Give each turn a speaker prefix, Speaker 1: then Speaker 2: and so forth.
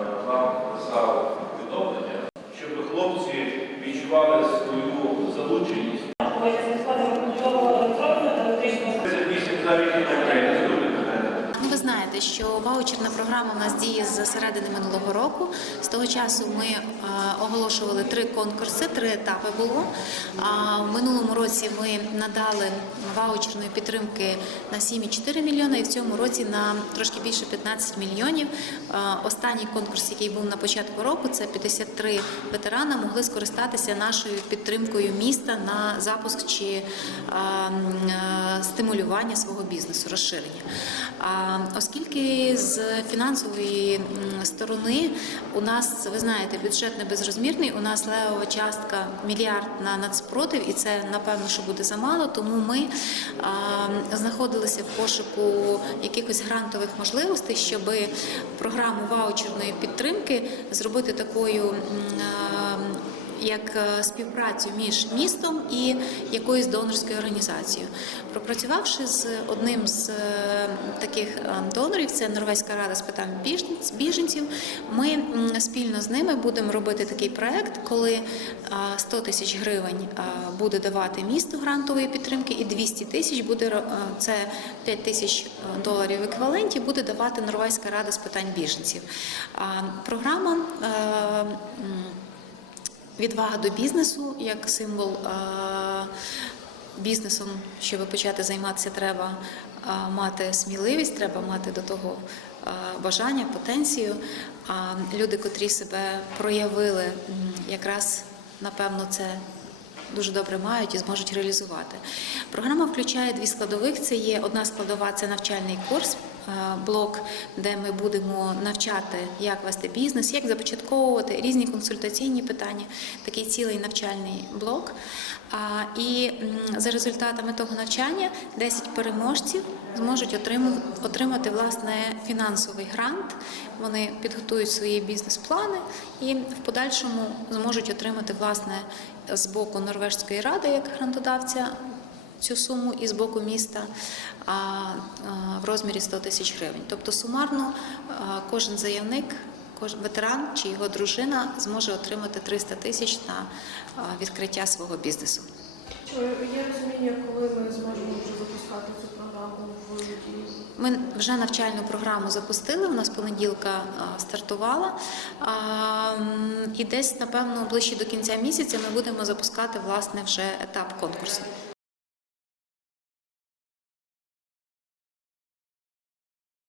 Speaker 1: Вам писав повідомлення, щоб хлопці відчували
Speaker 2: Знаєте, що ваучерна програма у нас діє з середини минулого року. З того часу ми е, оголошували три конкурси, три етапи було. В минулому році ми надали ваучерної підтримки на 7,4 мільйони, і в цьому році на трошки більше 15 мільйонів. Останній конкурс, який був на початку року, це 53 ветерана могли скористатися нашою підтримкою міста на запуск чи е, м, е, стимулювання свого бізнесу, розширення. А, Оскільки з фінансової сторони у нас, ви знаєте, бюджет не безрозмірний, у нас левова частка мільярд на нацпротив, і це напевно, що буде замало. Тому ми знаходилися в пошуку якихось грантових можливостей, щоб програму ваучерної підтримки зробити такою. Як е, співпрацю між містом і якоюсь донорською організацією. Пропрацювавши з одним з е, таких е, донорів, це Норвезька рада з питань біженців, ми спільно з ними будемо робити такий проект, коли е, 100 тисяч гривень буде давати місто грантової підтримки, і 200 тисяч буде це 5 тисяч доларів в еквіваленті, буде давати Норвезька рада з питань біженців. Програма. Відвага до бізнесу як символ бізнесом, щоб почати займатися, треба мати сміливість, треба мати до того бажання, потенцію. А люди, котрі себе проявили, якраз напевно це. Дуже добре мають і зможуть реалізувати. Програма включає дві складових. Це є одна складова це навчальний курс, блок, де ми будемо навчати, як вести бізнес, як започатковувати різні консультаційні питання. Такий цілий навчальний блок. І за результатами того навчання 10 переможців зможуть отримати власне фінансовий грант. Вони підготують свої бізнес-плани і в подальшому зможуть отримати власне з боку Норвежської ради як грантодавця цю суму і з боку міста в розмірі 100 тисяч гривень. Тобто сумарно кожен заявник. Кожен ветеран чи його дружина зможе отримати 300 тисяч на відкриття свого бізнесу.
Speaker 3: Чи є розуміння, коли ми зможемо вже запускати цю програму в?
Speaker 2: Ми вже навчальну програму запустили. У нас понеділка стартувала. І десь, напевно, ближче до кінця місяця ми будемо запускати власне вже етап конкурсу.